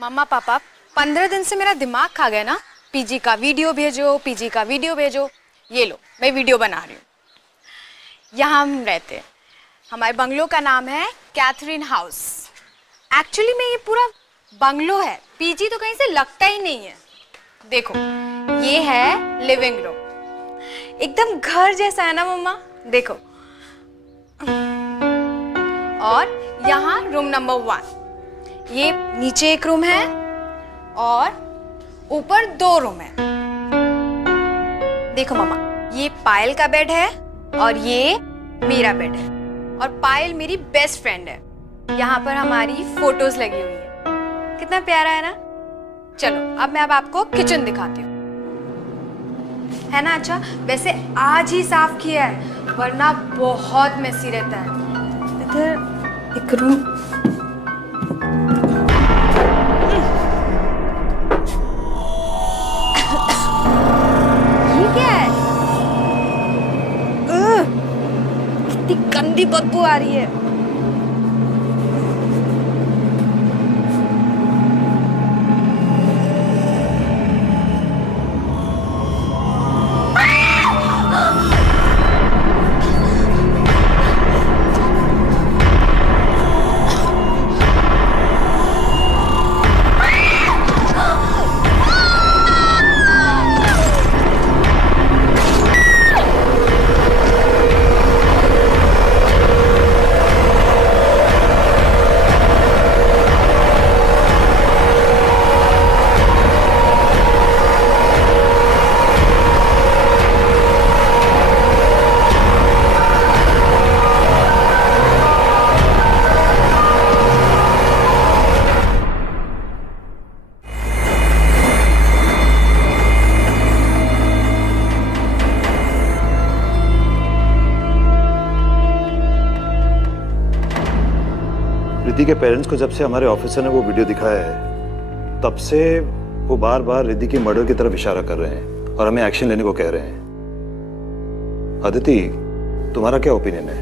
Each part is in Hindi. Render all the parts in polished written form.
मम्मा पापा 15 दिन से मेरा दिमाग खा गया ना, पीजी का वीडियो भेजो, पीजी का वीडियो भेजो। ये लो, मैं वीडियो बना रही हूँ। यहाँ हम रहते हैं। हमारे बंगलो का नाम है कैथरीन हाउस। एक्चुअली में ये पूरा बंगलो है, पीजी तो कहीं से लगता ही नहीं है। देखो, ये है लिविंग रूम, एकदम घर जैसा है ना मम्मा। देखो, और यहाँ रूम नंबर 1। ये नीचे एक रूम है और ऊपर 2 रूम है। देखो मम्मा, ये पायल का बेड है और ये मेरा बेड है। और पायल मेरी बेस्ट फ्रेंड है। यहाँ पर हमारी फोटोज लगी हुई है। कितना प्यारा है ना। चलो अब मैं आपको किचन दिखाती हूँ, है ना। अच्छा, वैसे आज ही साफ किया है, वरना बहुत मेसी रहता है। इधर एक रूम, ये क्या है? कितनी गंदी बदबू आ रही है। रिद्धि के पेरेंट्स को जब से हमारे ऑफिसर ने वो वीडियो दिखाया है, तब से वो बार बार रिद्धि के मर्डर की तरफ इशारा कर रहे हैं और हमें एक्शन लेने को कह रहे हैं। अदिति, तुम्हारा क्या ओपिनियन है?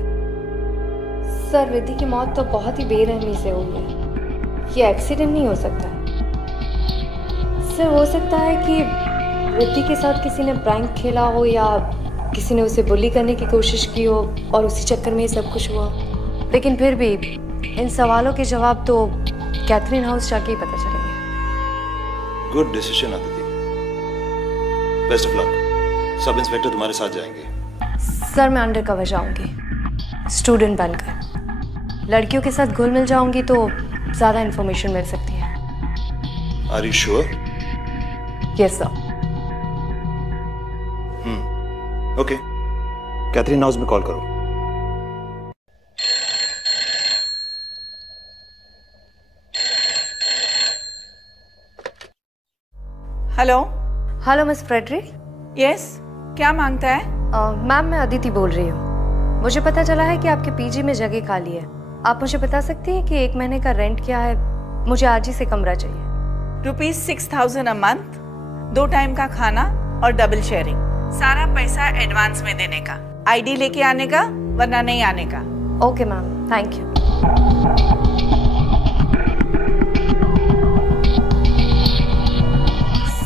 सर, रिद्धि की मौत तो बहुत ही बेरहमी से हुई है। ये एक्सीडेंट नहीं हो सकता है। सर, हो सकता है कि रिद्धि के साथ किसी ने प्रैंक खेला हो या किसी ने उसे बुली करने की कोशिश की हो और उसी चक्कर में ये सब कुछ हुआ। लेकिन फिर भी इन सवालों के जवाब तो कैथरीन हाउस जाके ही पता चलेंगे। Good decision Aditi, best of luck. Sub inspector तुम्हारे साथ जाएंगे। सर, मैं अंडर कवर जाऊंगी, स्टूडेंट बनकर। लड़कियों के साथ घुल मिल जाऊंगी तो ज्यादा इंफॉर्मेशन मिल सकती है। Are you sure? Yes sir. Okay, Catherine house में कॉल करो। Hello. Hello miss Frederick. Yes, क्या मांगता है? मैम, मैं अदिति बोल रही हूँ। मुझे पता चला है कि आपके पीजी में जगह खाली है। आप मुझे बता सकती हैं कि 1 महीने का रेंट क्या है? मुझे आज ही से कमरा चाहिए। ₹6000 अ मंथ, 2 टाइम का खाना और डबल शेयरिंग। सारा पैसा एडवांस में देने का, आईडी लेके आने का, वरना नहीं आने का। Okay ma'am, thank you.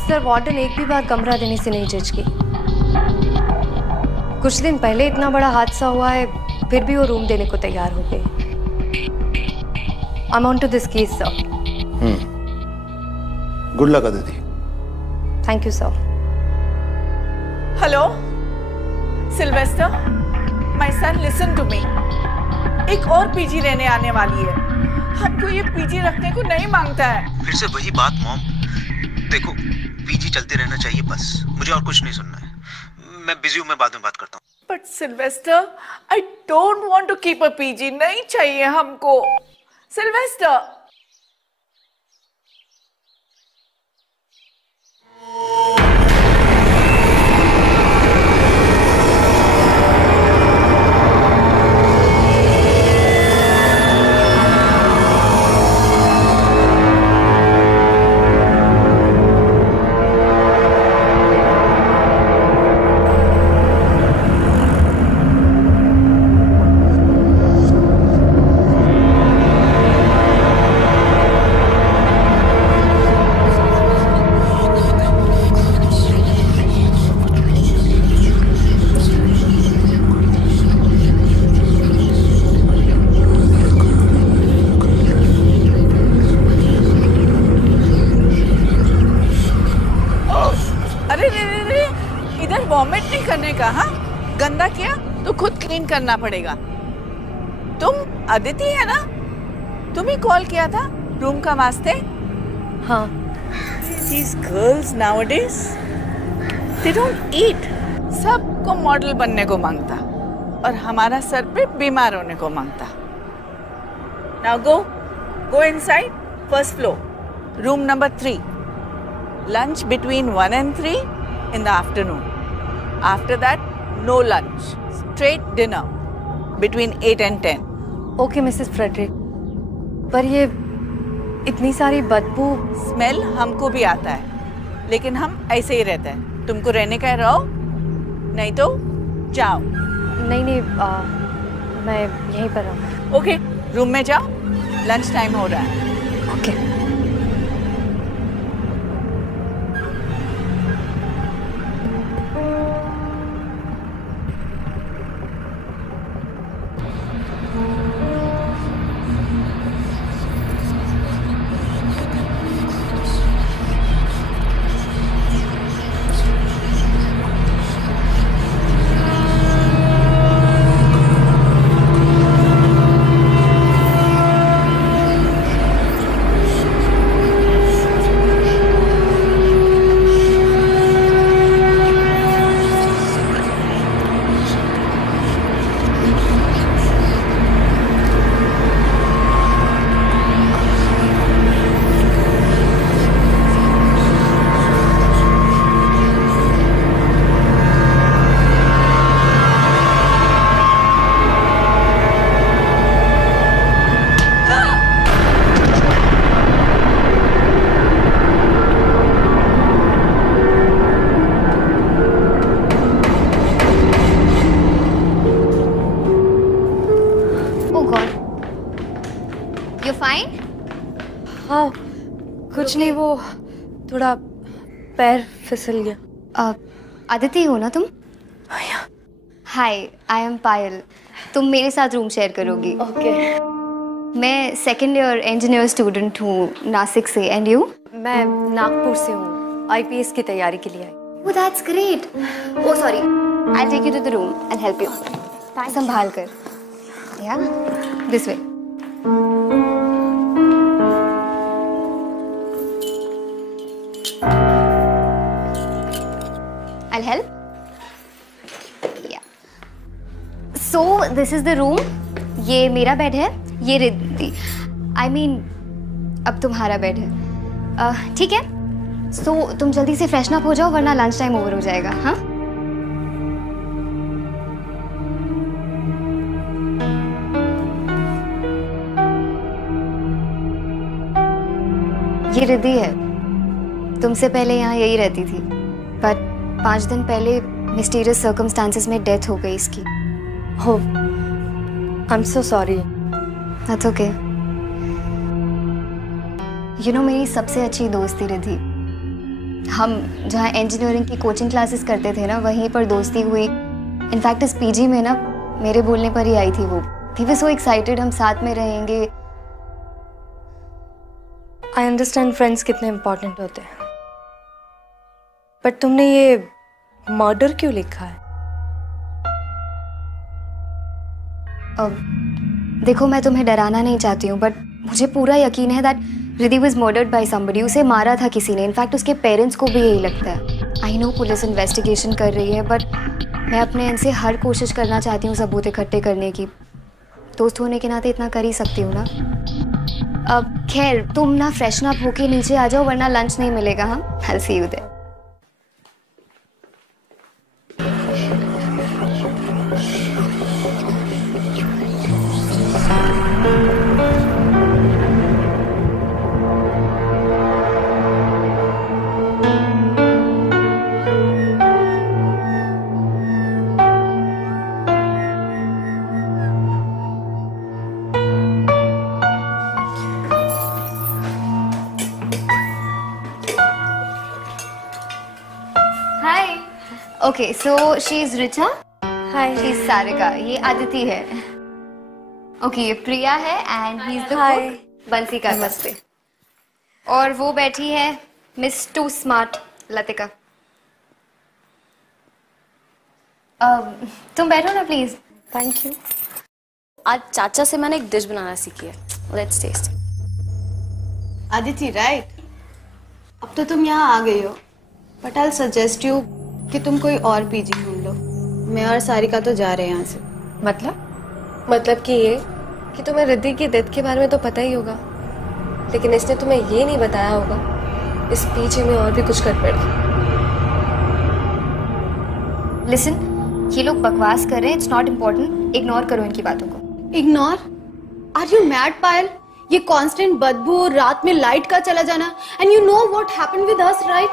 Sir, warden एक भी बार कमरा देने से नहीं झिझकी। कुछ दिन पहले इतना बड़ा हादसा हुआ है, फिर भी वो रूम देने को तैयार हो गए। I am on to this case sir. Good luck Aditi. Thank you sir. Hello Sylvester, my son, listen to me. एक और पीजी रहने आने वाली है। हमको ये पीजी रखने को नहीं मांगता है। फिर से वही बात मॉम। देखो, पीजी चलते रहना चाहिए बस, मुझे और कुछ नहीं सुनना है। मैं बिजी हूँ, मैं बाद में बात करता हूँ। But Sylvester, I don't want to keep a PG. नहीं चाहिए हमको सिल्वेस्टर। वॉमिट नहीं करने का। हाँ, गंदा किया तो खुद क्लीन करना पड़ेगा। तुम अदिति है ना? तुम ही कॉल किया था रूम का वास्ते? हाँ। These girls nowadays, they don't eat. सबको मॉडल बनने को मांगता और हमारा सर पे बीमार होने को मांगता। Now go inside, first floor, room number 3. Lunch between 1 and 3 in the afternoon. After that, no lunch, straight dinner between 8 and 10. Okay Mrs Frederick, पर ये इतनी सारी बदबू। स्मेल हमको भी आता है, लेकिन हम ऐसे ही रहते हैं। तुमको रहने का है रहो, नहीं तो जाओ। नहीं, मैं यहीं पर रहूँ। ओके, रूम में जाओ, लंच टाइम हो रहा है। ओके। हाँ, कुछ नहीं, वो थोड़ा पैर फिसल गया। आदिति हो ना तुम? Hi, I am Payal. तुम मेरे साथ रूम शेयर करोगी। ओके। मैं सेकेंड ईयर इंजीनियर स्टूडेंट हूँ नासिक से। And you? मैं नागपुर से हूँ, आईपीएस की तैयारी के लिए आई। Oh that's great. Oh sorry, I take you to the room and help you. संभाल कर। Yeah this way. I'll help. Yeah. So this is the room. ये मेरा बेड है, ये रिद्धि। I mean, अब तुम्हारा बेड है। ठीक है? So तुम जल्दी से फ्रेशन अप हो जाओ वरना लंच टाइम ओवर हो जाएगा। हाँ? ये रिद्धि है। तुमसे पहले यहाँ यही रहती थी, पर 5 दिन पहले मिस्टीरियस सर्कमस्टांसेस में डेथ हो गई इसकी। हो, I am so sorry. That's okay. You know, मेरी सबसे अच्छी दोस्त थी रिद्धि। हम जहाँ इंजीनियरिंग की कोचिंग क्लासेस करते थे ना, वहीं पर दोस्ती हुई। इनफैक्ट इस पीजी में ना मेरे बोलने पर ही आई थी वो। वी वर सो एक्साइटेड, हम साथ में रहेंगे। आई अंडरस्टैंड फ्रेंड्स कितने इम्पोर्टेंट होते हैं, बट तुमने ये मर्डर क्यों लिखा है? देखो, मैं तुम्हें डराना नहीं चाहती हूँ, बट मुझे पूरा यकीन है that Riddhi was murdered by somebody. उसे मारा था किसी ने। इनफैक्ट उसके पेरेंट्स को भी यही लगता है। आई नो पुलिस इन्वेस्टिगेशन कर रही है, बट मैं अपने एंड से हर कोशिश करना चाहती हूँ सबूत इकट्ठे करने की। दोस्त होने के नाते इतना कर ही सकती हूँ ना। अब खैर, तुम ना फ्रेशन अप होके नीचे आ जाओ वरना लंच नहीं मिलेगा। हाँ, I will see you there. Okay, so she is Richa. Hi, she is Sarika. ये आदिति है। ओके, ये प्रिया है and he is the cook Bansi का। नमस्ते। और वो बैठी है मिस टू स्मार्ट लतिका। तुम बैठो ना प्लीज। Thank you. आज चाचा से मैंने एक डिश बनाना सीखी है, लेट्स टेस्ट। आदिति राइट, अब तो तुम यहाँ आ गई हो, बट आई सजेस्ट यू कि तुम कोई और पीजी ढूंढ लो। मैं और सारिका तो जा रहे हैं यहाँ से। मतलब कि ये कि तुम्हें रिद्धि की डेथ के बारे में तो पता ही होगा, लेकिन इसने तुम्हें ये नहीं बताया होगा इस पीछे में और भी कुछ गड़बड़ है। लिसन, ये लोग बकवास कर रहे हैं, इट्स नॉट इम्पोर्टेंट, इग्नोर करो इनकी बातों को। इग्नोर? आर यू मैड पायल? ये कांस्टेंट बदबू, रात में लाइट का चला जाना, and you know what happened with us right?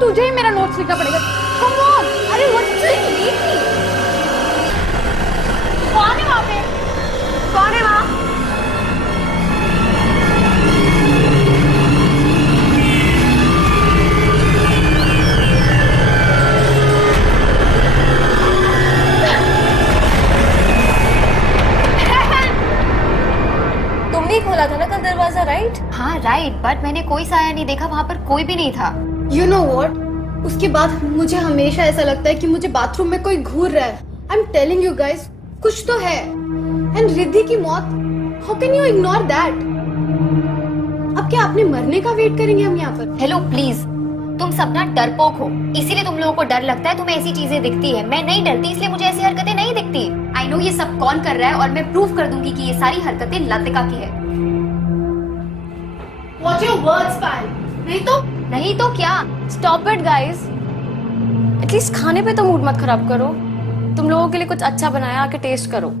तुझे ही मेरा नोट्स लिखना पड़ेगा। Come on! अरे what is it? कौन है वहाँ पे? कौन है वहाँ? तुमने खोला था ना कल दरवाजा, राइट? हाँ राइट, बट मैंने कोई साया नहीं देखा, वहाँ पर कोई भी नहीं था। You know what? उसके बाद मुझे हमेशा ऐसा लगता है कि मुझे बाथरूम में कोई घूर रहा है। I'm telling you guys, कुछ तो है। And रिद्धि की मौत, how can you ignore that? अब क्या आपने मरने का वेट करेंगे हम यहाँ पर? हेलो प्लीज, तुम सब ना डरपोक हो, इसीलिए तुम लोगों को डर लगता है, तुम्हें ऐसी चीजें दिखती है। मैं नहीं डरती, इसलिए मुझे ऐसी हरकतें नहीं दिखती। आई नो ये सब कौन कर रहा है, और मैं प्रूव कर दूंगी कि ये सारी हरकतें लतिका की है। Watch your words, पायल। नहीं तो क्या? स्टॉप इट गाइस, एटलीस्ट खाने पे तो मूड मत खराब करो। तुम लोगों के लिए कुछ अच्छा बनाया, आके टेस्ट करो।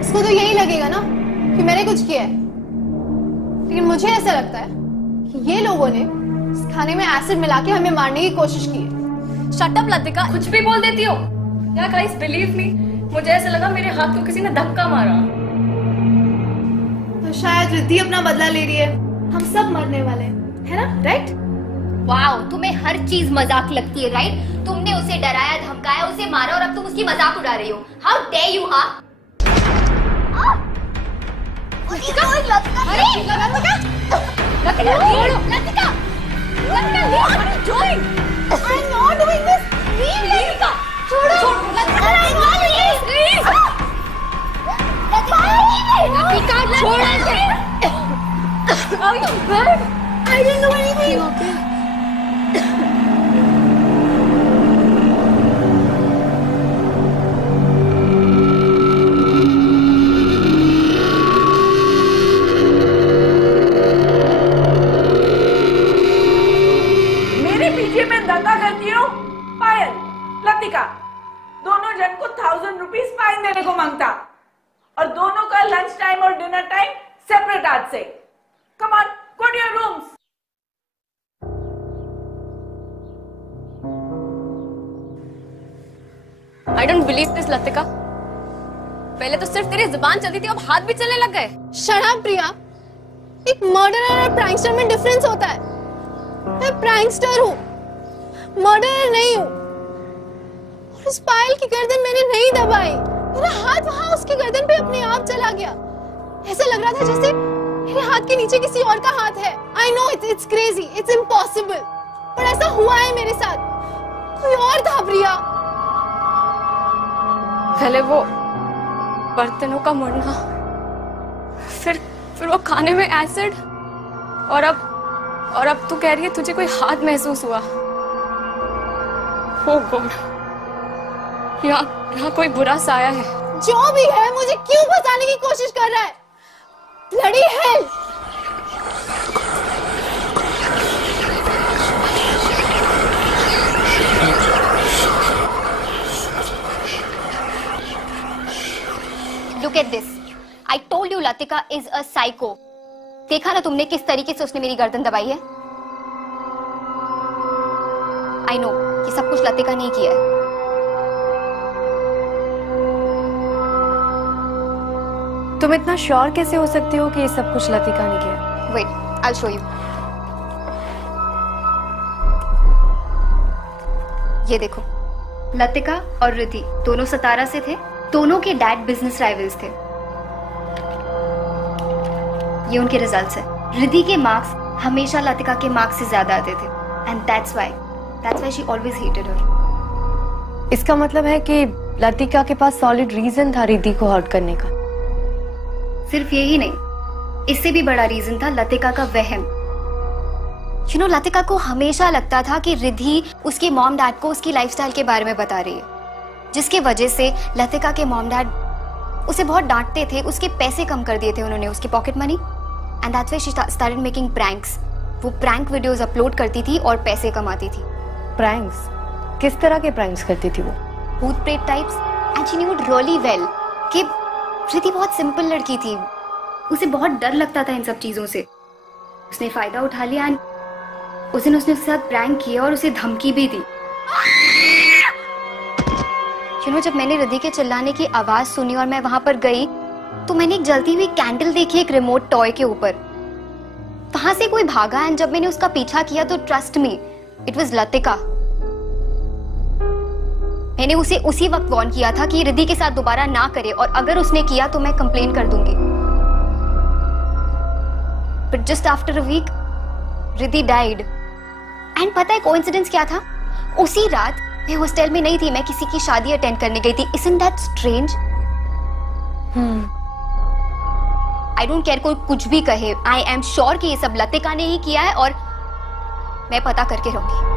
इसको तो यही लगेगा ना कि मैंने कुछ किया है, लेकिन मुझे ऐसा लगता है कि ये लोगों ने इस खाने में एसिड मिला के हमें मारने की कोशिश की है। शट अप लतिका, कुछ भी बोल देती हो। या गाइस बिलीव मी, मुझे ऐसा लगा मेरे हाथ को किसी ने धक्का मारा। तो शायद रिद्धि अपना बदला ले रही है, हम सब मरने वाले हैं, है ना? राइट? वाओ, तुम्हें हर चीज मजाक लगती है, राइट? तुमने उसे डराया, धमकाया, उसे मारा, और अब तुम उसकी मजाक उड़ा रही हो। How dare you! I didn't know anything. Okay. मेरे पीछे में दंगा करती हो पायल, लतिका, दोनों जन को 1000 रुपीज फाइन देने को मांगता, और दोनों का लंच टाइम और डिनर टाइम सेपरेट आज से। Come on, go to your rooms. I don't believe this Latika. पहले तो सिर्फ तेरी जुबान चलती थी, अब हाथ भी चलने लग गए। शट अप प्रिया, एक मर्डरर और प्रैंकस्टर में डिफरेंस होता है। मैं प्रैंकस्टर हूँ, मर्डरर नहीं हूँ। और उस पायल की गर्दन मैंने नहीं दबाई, मेरा हाथ वहां उसकी गर्दन पे अपने आप चला गया। ऐसा लग रहा था जैसे मेरे हाथ के नीचे किसी और का हाथ है। I know it's crazy, it's impossible. पर ऐसा हुआ है मेरे साथ, कोई और था प्रिया। पहले वो बर्तनों का मुड़ना, फिर वो खाने में एसिड, और अब तू कह रही है तुझे कोई हाथ महसूस हुआ। ओ गॉड, यहाँ कोई बुरा साया है। जो भी है मुझे क्यों फंसाने की कोशिश कर रहा है? Bloody hell! Look at this. I told you Latika is a psycho. देखा ना तुमने किस तरीके से उसने मेरी गर्दन दबाई है? I know ये सब कुछ लतिका ने किया है। तुम इतना श्योर कैसे हो सकते हो कि ये सब कुछ लतिका ने किया? Wait, I'll show you. ये देखो, लतिका और रिद्धि दोनों सतारा से थे। दोनों के डैड बिजनेस राइवल्स थे। ये उनके रिजल्ट्स है। रिद्धि के मार्क्स हमेशा लतिका के मार्क्स से ज्यादा आते थे, and that's why she always hated her. इसका मतलब है कि लतिका के पास सॉलिड रीजन था रिद्धि को हर्ट करने का। सिर्फ यही नहीं, इससे भी बड़ा रीजन था लतिका का वहम। लतिका को हमेशा लगता था कि रिद्धि उसके मॉम डैड को उसकी लाइफस्टाइल के बारे में बता रही है, जिसकी वजह से लतिका के मॉम डैड उसे बहुत डांटते थे। उसके पैसे कम कर दिए थे उन्होंने, उसकी pocket money, and that's why she started making pranks. वो प्रैंक वीडियोस अपलोड करती थी और पैसे कमाती थी। प्रैंक्स? किस तरह के प्रैंक्स करती थी वो? भूत प्रेत types, and she knew it really well कि रिद्धि बहुत सिंपल लड़की थी, उसे बहुत डर लगता था इन सब चीजों से। उसने फायदा उठा लिया एंड उस दिन उसने उसके साथ प्रैंक किया और उसे धमकी भी दी। जब मैंने रिद्धि के चिल्लाने की आवाज सुनी और मैं वहां पर गई तो मैंने एक जलती हुई कैंडल देखी एक रिमोट टॉय के ऊपर। वहां से कोई भागा एंड जब मैंने उसका पीछा किया तो trust me, it was Latika. मैंने उसे उसी वक्त वार्न किया था कि रिद्धि के साथ दोबारा ना करे, और अगर उसने किया तो मैं कंप्लेन कर दूंगी। But just after a week Riddhi died. And पता है कोइंसिडेंस क्या था? उसी रात मैं हॉस्टल में नहीं थी, मैं किसी की शादी अटेंड करने गई थी। Isn't that strange? I don't care कोई कुछ भी कहे, I am sure कि ये सब लतिका ने ही किया है और मैं पता करके रहूंगी।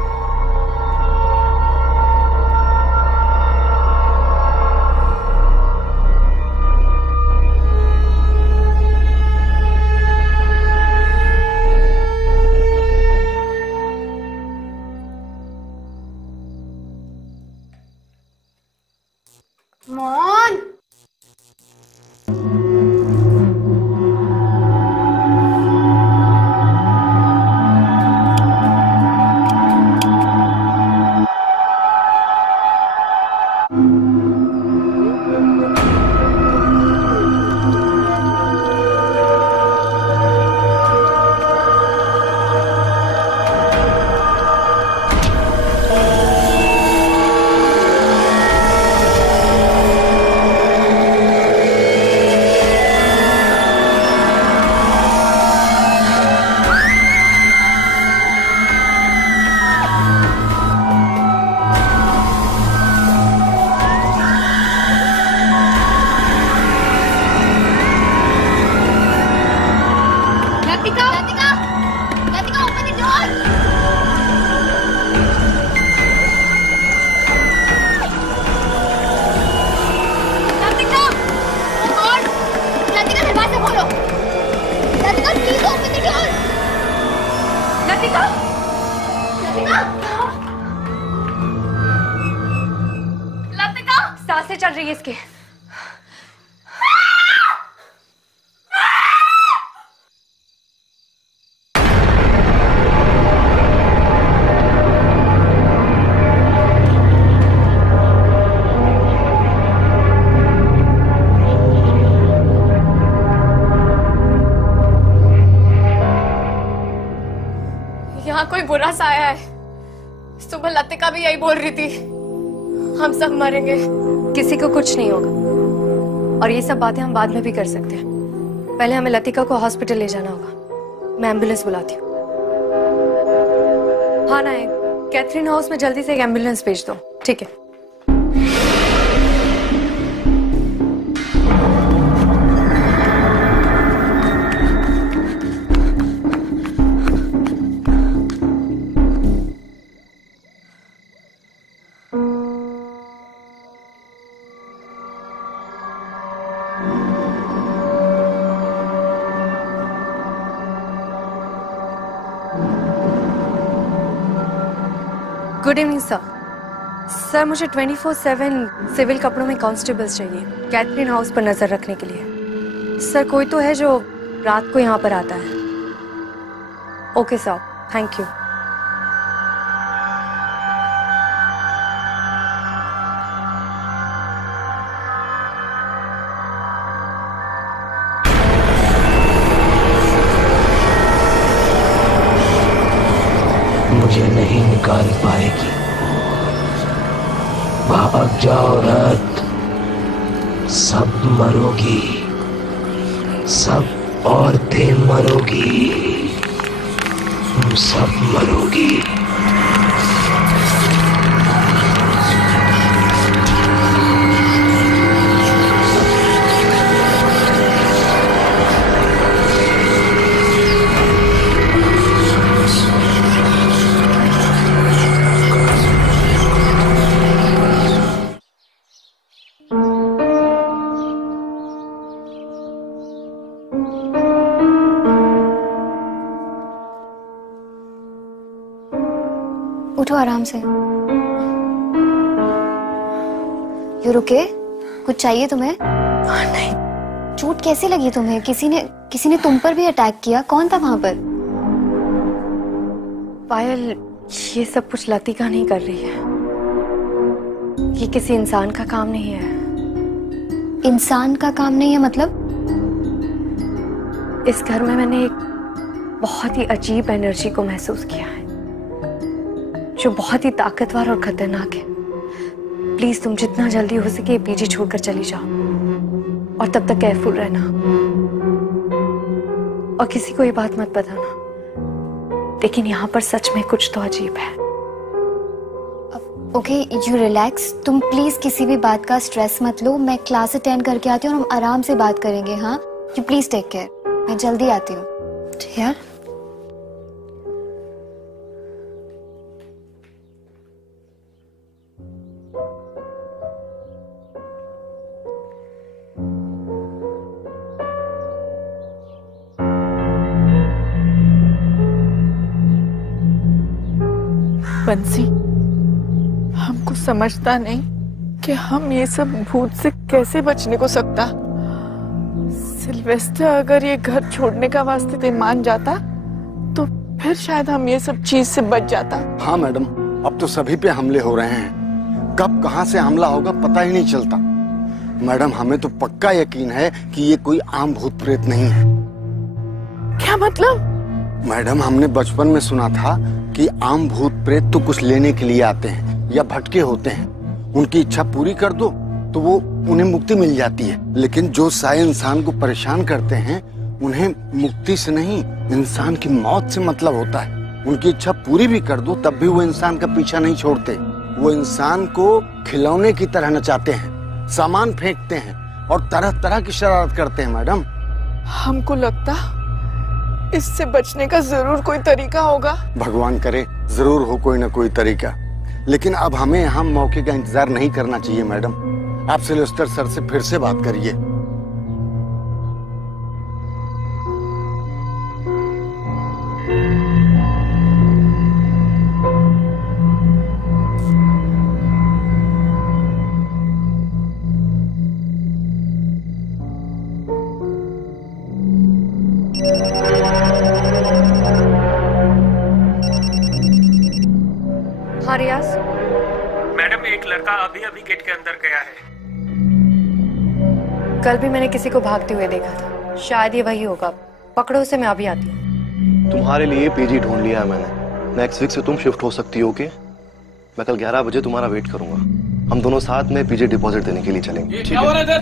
सांसें चल रही है इसकी। यहाँ कोई बुरा साया है। सुबह लतिका भी यही बोल रही थी, हम सब मरेंगे। किसी को कुछ नहीं होगा, और ये सब बातें हम बाद में भी कर सकते हैं। पहले हमें लतिका को हॉस्पिटल ले जाना होगा। मैं एम्बुलेंस बुलाती हूँ। हाँ ना, कैथरीन हाउस में जल्दी से एक एम्बुलेंस भेज दो। ठीक है। Good evening sir. सर मुझे 24/7 सिविल कपड़ों में कांस्टेबल्स चाहिए कैथरीन हाउस पर नजर रखने के लिए। सर कोई तो है जो रात को यहाँ पर आता है? Okay sir, thank you. मुझे नहीं निकाल पाएगी। भाग जाओ रात, सब मरोगी, सब औरतें मरोगी, तुम सब मरोगी। उठो आराम से। यू रुके? कुछ चाहिए तुम्हें? नहीं। चोट कैसे लगी तुम्हें? किसी ने तुम पर भी अटैक किया? कौन था वहां पर? पायल, ये सब कुछ लतिका नहीं कर रही है। ये किसी इंसान का काम नहीं है। इंसान का काम नहीं है मतलब? इस घर में मैंने एक बहुत ही अजीब एनर्जी को महसूस किया है जो बहुत ही ताकतवर और खतरनाक है। प्लीज तुम जितना जल्दी हो सके ये पीजी छोड़कर चली जाओ और तब तक केयरफुल रहना और किसी को ये बात मत बताना। लेकिन यहाँ पर सच में कुछ तो अजीब है। Okay, you relax. तुम प्लीज किसी भी बात का स्ट्रेस मत लो। मैं क्लास अटेंड करके आती हूँ और हम आराम से बात करेंगे। हाँ, यू प्लीज टेक केयर। मैं जल्दी आती हूँ। यार बंसी, हमको समझता नहीं कि हम ये सब भूत से कैसे बचने को सकता। सिल्वेस्टर अगर ये घर छोड़ने का वास्ते ते मान जाता तो फिर शायद हम ये सब चीज से बच जाता। हाँ मैडम, अब तो सभी पे हमले हो रहे हैं। कब कहाँ से हमला होगा पता ही नहीं चलता। मैडम, हमें तो पक्का यकीन है कि ये कोई आम भूत प्रेत नहीं है। क्या मतलब? मैडम, हमने बचपन में सुना था कि आम भूत प्रेत तो कुछ लेने के लिए आते हैं या भटके होते हैं। उनकी इच्छा पूरी कर दो तो वो उन्हें मुक्ति मिल जाती है। लेकिन जो सारे इंसान को परेशान करते हैं उन्हें मुक्ति से नहीं, इंसान की मौत से मतलब होता है। उनकी इच्छा पूरी भी कर दो तब भी वो इंसान का पीछा नहीं छोड़ते। वो इंसान को खिलौने की तरह नचाते हैं, सामान फेंकते हैं और तरह तरह की शरारत करते हैं। मैडम, हमको लगता इससे बचने का जरूर कोई तरीका होगा। भगवान करे जरूर हो कोई ना कोई तरीका। लेकिन अब हमें यहाँ मौके का इंतजार नहीं करना चाहिए। मैडम, आप सिल्वेस्टर सर से फिर से बात करिए। हाँ रियाज। मैडम, एक लड़का अभी अभी गेट के अंदर गया है। कल भी मैंने किसी को भागते हुए देखा था, शायद ये वही होगा। पकड़ो उसे, मैं अभी आती हूँ। तुम्हारे लिए पीजी ढूंढ लिया है मैंने। नेक्स्ट वीक से तुम शिफ्ट हो सकती हो। ओके, मैं कल 11 बजे तुम्हारा वेट करूंगा। हम दोनों साथ में पीजी डिपॉजिट देने के लिए चलेंगे। क्या हो रहा है?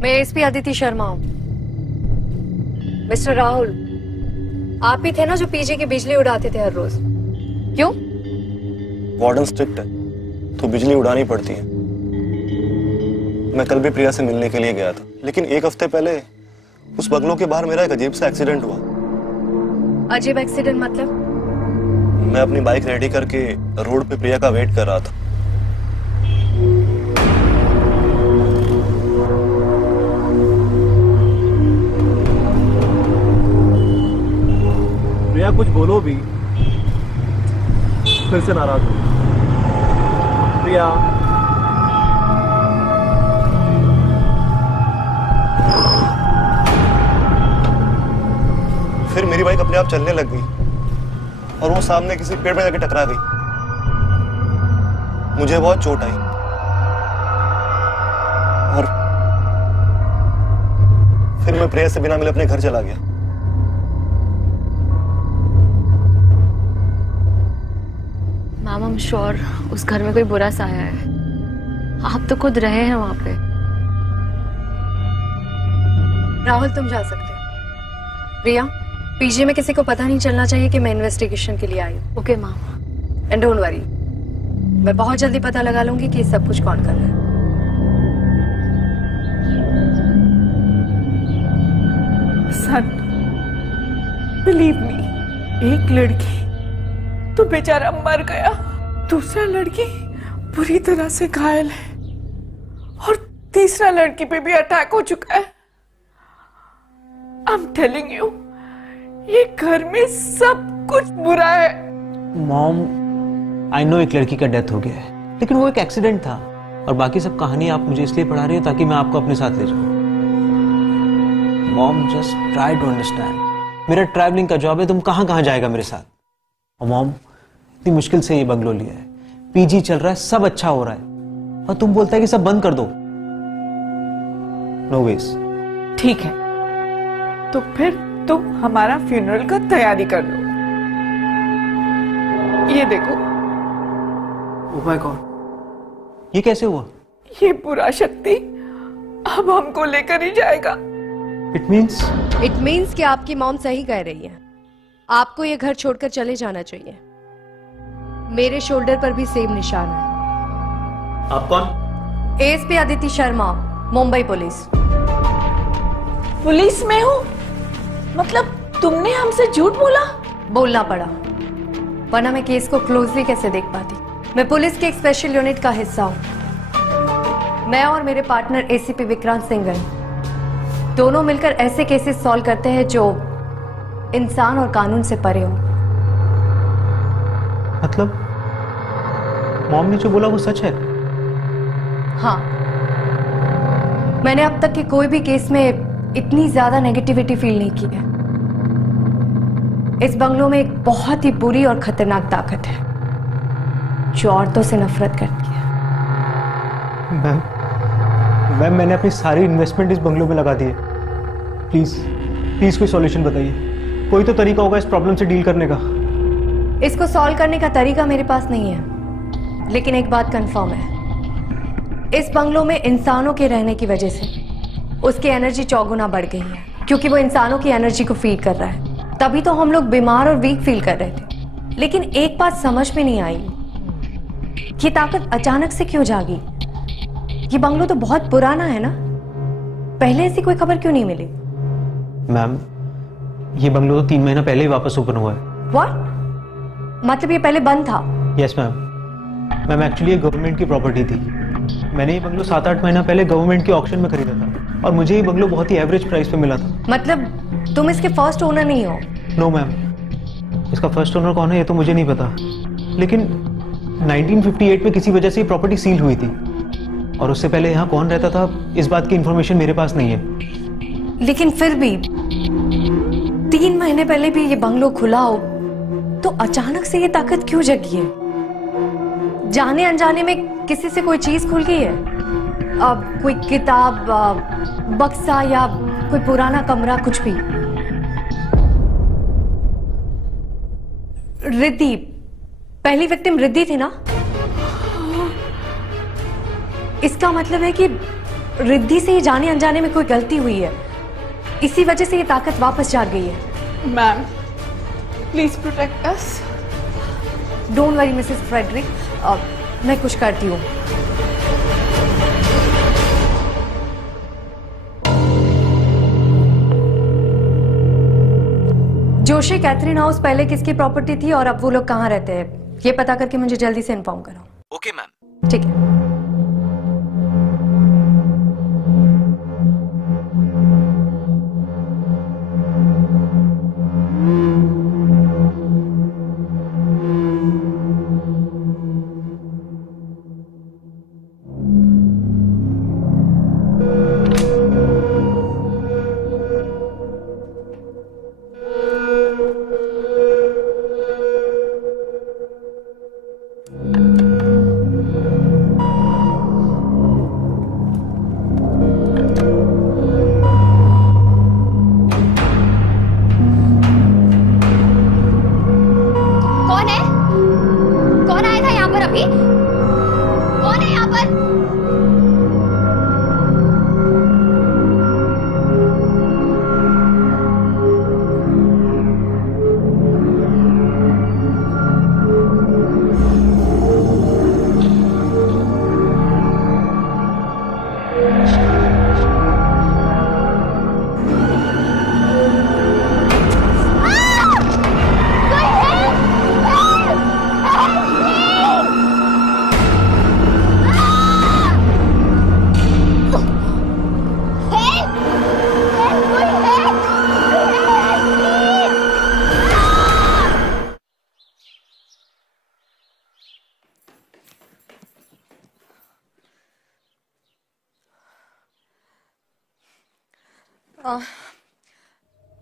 मैं एसपी अदिति शर्मा हूँ। मिस्टर राहुल, आप ही थे ना जो पीजी की बिजली उड़ाते थे हर रोज? क्यों? वार्डन स्ट्रिक्ट है तो बिजली उड़ानी पड़ती है। मैं कल भी प्रिया से मिलने के लिए गया था, लेकिन एक हफ्ते पहले उस बंगलों के बाहर मेरा एक अजीब सा एक्सीडेंट हुआ। अजीब एक्सीडेंट मतलब? मैं अपनी बाइक रेडी करके रोड पे प्रिया का वेट कर रहा था। प्रिया कुछ बोलो भी, फिर से नाराज हो। प्रिया, फिर मेरी बाइक अपने आप चलने लग गई और वो सामने किसी पेड़ में जाके टकरा गई। मुझे बहुत चोट आई और फिर मैं प्रिया से बिना मिले अपने घर चला गया। मैम, आई एम श्योर उस घर में कोई बुरा साया है। आप तो खुद रहे हैं वहां पे। राहुल, तुम जा सकते हो। प्रिया, पीजी में किसी को पता नहीं चलना चाहिए कि मैं इन्वेस्टिगेशन के लिए आई हूँ। Okay ma'am. And don't worry, मैं बहुत जल्दी पता लगा लूंगी कि सब कुछ कौन कर रहा है। सन, बिलीव मी, एक लड़की तो बेचारा मर गया, दूसरा लड़की बुरी तरह से घायल है और तीसरा लड़की पे भी अटैक हो चुका है। आई एम टेलिंग यू, ये घर में सब कुछ बुरा है। मॉम, आई नो एक लड़की का डेथ हो गया है, लेकिन वो एक एक्सीडेंट था और बाकी सब कहानी आप मुझे इसलिए पढ़ा रही हो ताकि मैं आपको अपने साथ ले जाऊं। Mom, just try to understand. मेरा ट्रैवलिंग का जॉब है, तुम कहां कहां जाएगा मेरे साथ? और मॉम, इतनी मुश्किल से ये बंगलो लिया है, पीजी चल रहा है, सब अच्छा हो रहा है, और तुम बोलता है कि सब बंद कर दो। No veg. ठीक है, तो फिर तुम हमारा फ्यूनरल का तैयारी कर लो। ये देखो। ओह माय गॉड, ये कैसे हुआ? ये बुरा शक्ति अब हमको लेकर ही जाएगा। इट मीन्स कि आपकी मॉम सही कह रही है। आपको ये घर छोड़कर चले जाना चाहिए। मेरे शोल्डर पर भी सेम निशान है। आप कौन? ASP Aditi Sharma, Mumbai police. Police में हो? मतलब तुमने हमसे झूठ बोला? बोलना पड़ा, वरना मैं केस को क्लोजली कैसे देख पाती। मैं पुलिस के एक स्पेशल यूनिट का हिस्सा हूँ। मैं और मेरे पार्टनर एसीपी विक्रांत सिंघल दोनों मिलकर ऐसे केसेस सॉल्व करते हैं जो इंसान और कानून से परे हो। मतलब मॉम ने जो बोला वो सच है? हाँ, मैंने अब तक के कोई भी केस में इतनी ज्यादा नेगेटिविटी फील नहीं की है। इस बंगलों में एक बहुत ही बुरी और खतरनाक ताकत है जो औरतों से नफरत करती है। मैम, मैंने अपनी सारी इन्वेस्टमेंट इस बंगलों में लगा दी है। प्लीज कोई सॉल्यूशन बताइए। कोई तो तरीका होगा इस प्रॉब्लम से डील करने का। इसको सॉल्व करने का तरीका मेरे पास नहीं है, लेकिन एक बात कंफर्म है, इस बंगलों में इंसानों के रहने की वजह से उसकी एनर्जी चौगुना बढ़ गई है, क्योंकि वो इंसानों की एनर्जी को फीड कर रहा है। तभी तो हम लोग बीमार और वीक फील कर रहे थे। लेकिन एक बात समझ में नहीं आई, ये ताकत अचानक से क्यों जागी? ये बंगलो तो बहुत पुराना है ना, पहले ऐसी कोई खबर क्यों नहीं मिली? मैम, ये बंगलो तो 3 महीना पहले ही वापस ओपन हुआ है। व्हाट? मतलब ये पहले बंद था? यस मैम, एक्चुअली ये गवर्नमेंट की प्रॉपर्टी थी। मैंने ये बंगलो 7-8 महीना पहले गवर्नमेंट के ऑक्शन में खरीदा था और मुझे ये बंगलो बहुत ही एवरेज प्राइस पे मिला था। मतलब तुम इसके फर्स्ट ओनर नहीं हो? नो मैम, इसका फर्स्ट ओनर कौन है ये तो मुझे नहीं पता, लेकिन 1958 में किसी वजह से ये प्रॉपर्टी सील हुई थी और उससे पहले यहाँ कौन रहता था इस बात की इंफॉर्मेशन मेरे पास नहीं है। लेकिन फिर भी 3 महीने पहले भी ये बंगलो खुला हो तो अचानक से ये ताकत क्यों जगी है? जाने अनजाने में किसी से कोई चीज खुल गई है? अब कोई किताब, बक्सा या कोई पुराना कमरा, कुछ भी। रिद्धि, पहली विक्टिम रिद्धि थी ना? इसका मतलब है कि रिद्धि से ही जाने अनजाने में कोई गलती हुई है। इसी वजह से ये ताकत वापस जाग गई है। Ma'am please protect us. Don't worry Mrs Frederick, मैं कुछ करती हूँ। जोशी कैथरीन हाउस पहले किसकी प्रॉपर्टी थी और अब वो लोग कहाँ रहते हैं, ये पता करके मुझे जल्दी से इन्फॉर्म करो। Okay ma'am. ठीक है।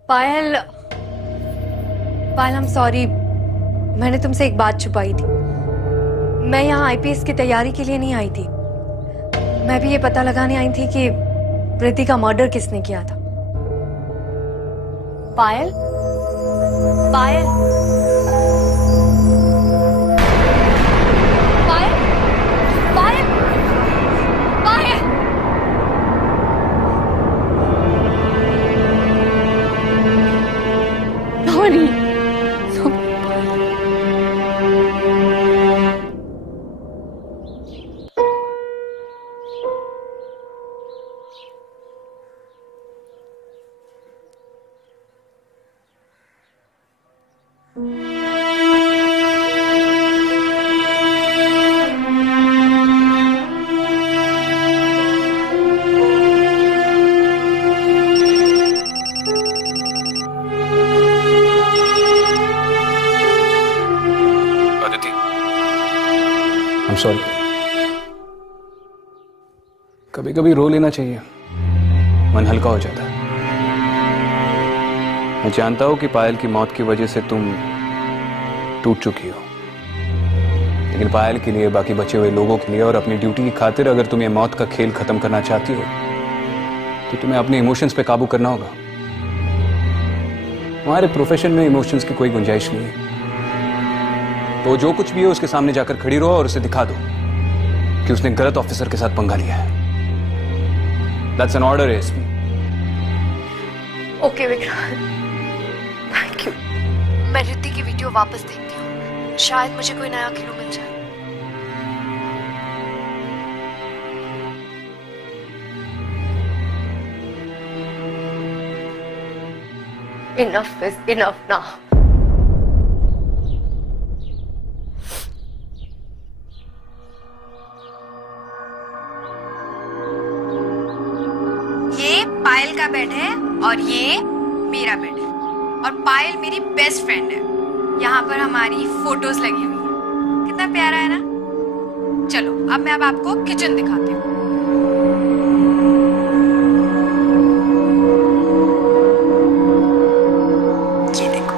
पायल, आई एम सॉरी, मैंने तुमसे एक बात छुपाई थी। मैं यहाँ आईपीएस की तैयारी के लिए नहीं आई थी, मैं भी ये पता लगाने आई थी कि प्रीति का मर्डर किसने किया था। पायल, पायल, पायल, पायल, पायल। Sorry. सॉरी। कभी कभी रो लेना चाहिए, मन हल्का हो जाता है। मैं जानता हूं कि पायल की मौत की वजह से तुम टूट चुकी हो, लेकिन पायल के लिए, बाकी बचे हुए लोगों के लिए और अपनी ड्यूटी की खातिर अगर तुम ये मौत का खेल खत्म करना चाहती हो तो तुम्हें अपने इमोशंस पे काबू करना होगा। हमारे प्रोफेशन में इमोशंस की कोई गुंजाइश नहीं है। तो जो कुछ भी है उसके सामने जाकर खड़ी रहो और उसे दिखा दो कि उसने गलत ऑफिसर के साथ पंगा लिया है। That's an order, SP. Okay Vikrant, thank you. मैं रिद्धि की वीडियो वापस देखती हूँ, शायद मुझे कोई नया क्लू मिल जाए। Enough is enough now. पायल का बेड है और ये मेरा बेड है और पायल मेरी बेस्ट फ्रेंड है। यहाँ पर हमारी फोटोज लगी हुई है, कितना प्यारा है ना। चलो अब मैं आपको किचन दिखाती हूँ। ये देखो,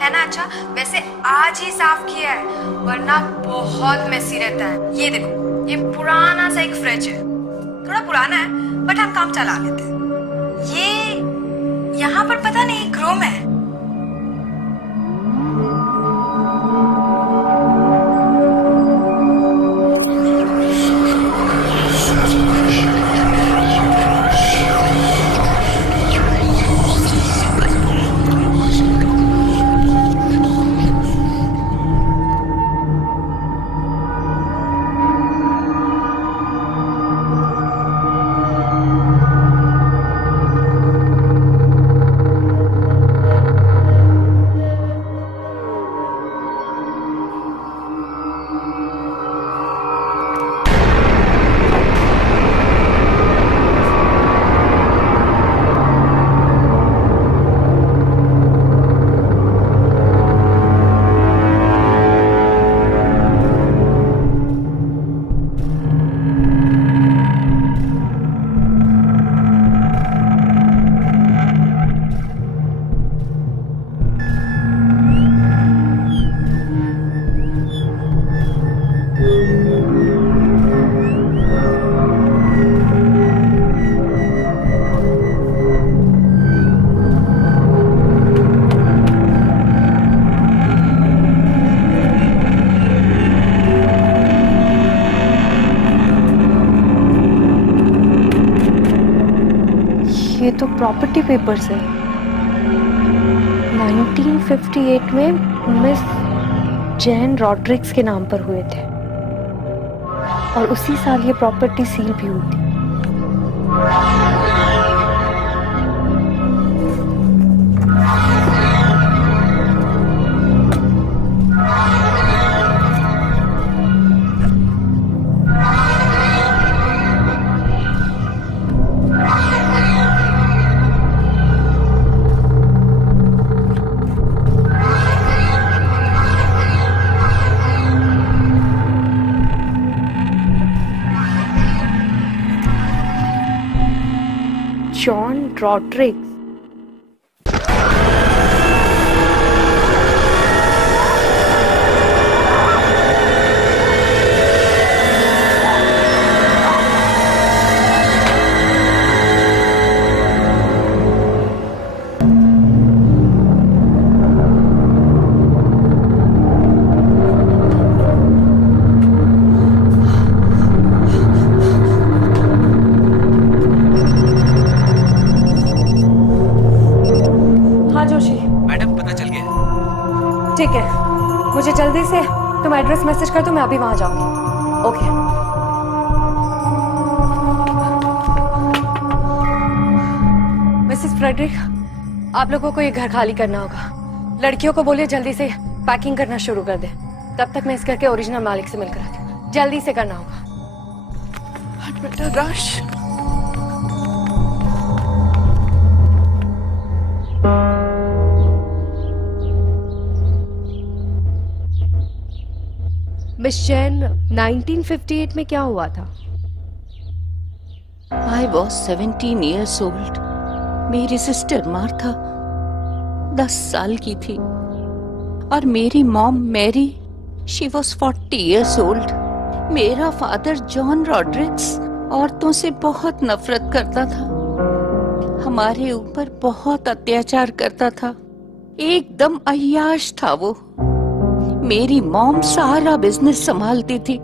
है ना अच्छा। वैसे आज ही साफ किया है वरना बहुत मेसी रहता है। ये देखो, ये पुराना सा एक फ्रिज है, थोड़ा पुराना है बट हम काम चला लेते हैं। ये यहाँ पर पता नहीं एक रूम है। ये तो प्रॉपर्टी पेपर्स है। 1958 में मिस जैन रॉड्रिक्स के नाम पर हुए थे और उसी साल ये प्रॉपर्टी सील भी हुई थी। जॉन रॉड्रिक्स। ठीक है, मुझे जल्दी से तुम एड्रेस मैसेज कर दो, मैं अभी वहां जाऊंगी। ओके। मिसेस फ्रेडरिक, आप लोगों को ये घर खाली करना होगा। लड़कियों को बोलिए जल्दी से पैकिंग करना शुरू कर दे। तब तक मैं इस घर के ओरिजिनल मालिक से मिलकर आती हूँ। जल्दी से करना होगा। बेटा रश। मिस जैन, 1958 में क्या हुआ था? I was 17 years old. मेरी सिस्टर मार्था 10 साल की थी और मेरी mom Mary she was 40 years old. मेरा फादर जॉन रॉड्रिक्स औरतों से बहुत नफरत करता था, हमारे ऊपर बहुत अत्याचार करता था, एकदम अय्याश था वो। मेरी मॉम सारा बिजनेस संभालती थी,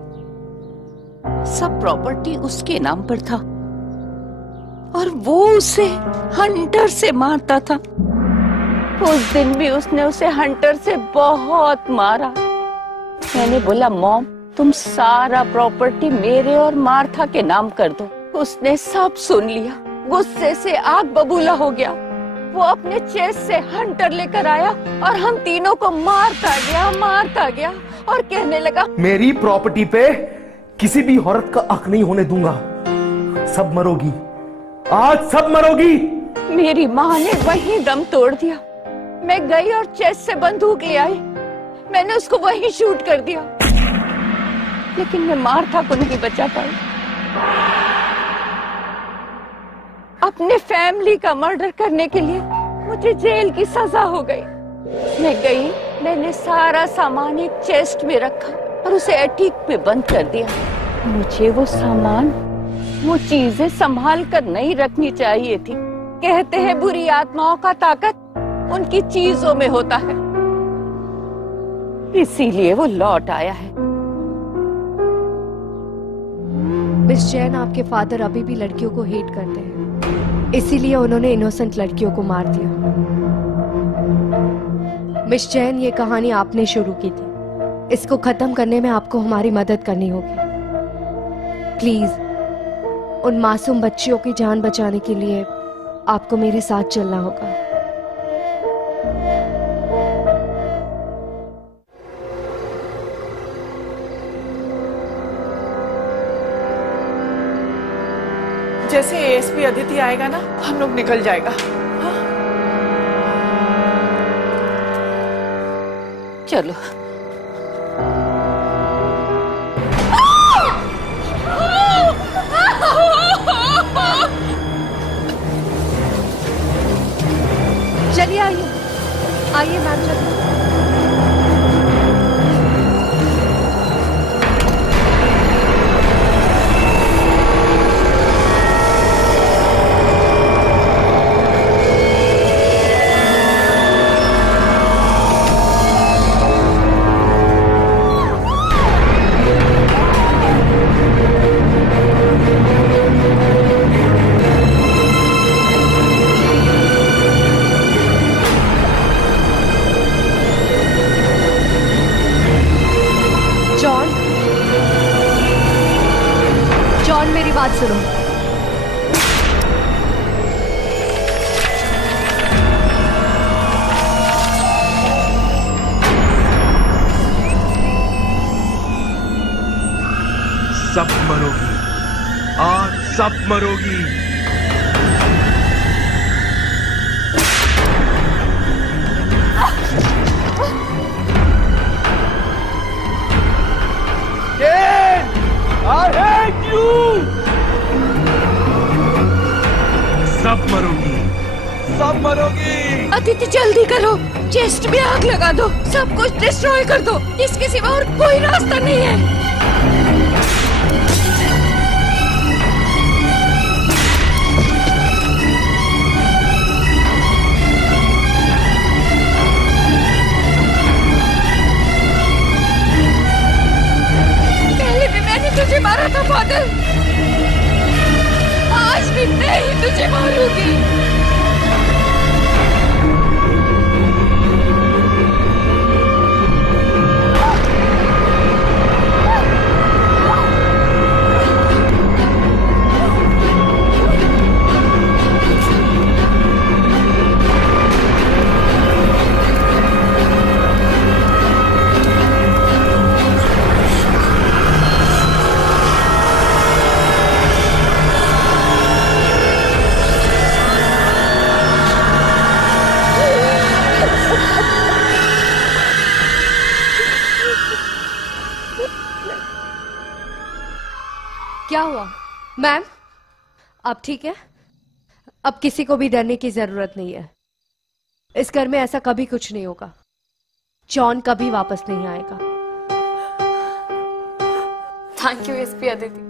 सब प्रॉपर्टी उसके नाम पर था और वो उसे हंटर से मारता था। उस दिन भी उसने उसे हंटर से बहुत मारा। मैंने बोला मॉम तुम सारा प्रॉपर्टी मेरे और मार्था के नाम कर दो। उसने सब सुन लिया, गुस्से से आग बबूला हो गया। वो अपने चेस्ट से हंटर लेकर आया और हम तीनों को मारता गया और कहने लगा मेरी प्रॉपर्टी पे किसी भी औरत का हक नहीं होने दूंगा। सब मरोगी, आज सब मरोगी। मेरी माँ ने वहीं दम तोड़ दिया। मैं गई और चेस्ट से बंदूक ले आई, मैंने उसको वहीं शूट कर दिया, लेकिन मैं मार्था को नहीं बचा पाई। अपने फैमिली का मर्डर करने के लिए मुझे जेल की सजा हो गई। मैं गई, मैंने सारा सामान एक चेस्ट में रखा और उसे एटीक पे बंद कर दिया। मुझे वो सामान, वो चीजें संभाल कर नहीं रखनी चाहिए थी। कहते हैं बुरी आत्माओं का ताकत उनकी चीजों में होता है, इसीलिए वो लौट आया है। मिस जैन, आपके फादर अभी भी लड़कियों को हेट करते हैं, इसीलिए उन्होंने इनोसेंट लड़कियों को मार दिया। मिस जैन, ये कहानी आपने शुरू की थी, इसको खत्म करने में आपको हमारी मदद करनी होगी। प्लीज उन मासूम बच्चियों की जान बचाने के लिए आपको मेरे साथ चलना होगा। जैसे एएसपी अदिति आएगा ना, हम लोग निकल जाएगा। हाँ? चलो। चलिए आइए मैम, चलिए। सब मरोगी, आज सब मरोगी। I hate you! सब मरोगी, सब मरोगी। अदिति जल्दी करो, चेस्ट में आग लगा दो, सब कुछ डिस्ट्रॉय कर दो, इसके सिवा और कोई रास्ता नहीं है। पहले भी मैंने तुझे मारा था फादर, आज भी मैं ही तुझे मारूंगी। क्या हुआ मैम? आप ठीक है? अब किसी को भी डरने की जरूरत नहीं है। इस घर में ऐसा कभी कुछ नहीं होगा। जॉन कभी वापस नहीं आएगा। थैंक यू एसपी अदिति,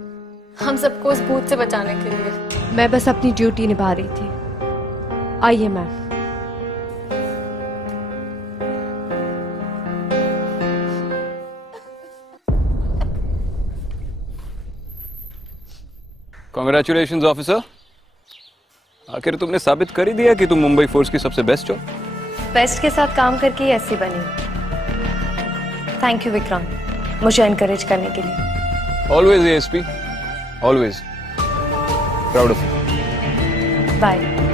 हम सबको उस भूत से बचाने के लिए। मैं बस अपनी ड्यूटी निभा रही थी। आइए मैम। कांग्रेचुलेशंस ऑफिसर, आखिर तुमने साबित कर ही दिया कि तुम मुंबई फोर्स की सबसे बेस्ट हो। बेस्ट के साथ काम करके ही ऐसी बनी। थैंक यू विक्रांत, मुझे एनकरेज करने के लिए। Always ASP, always proud of you. Bye.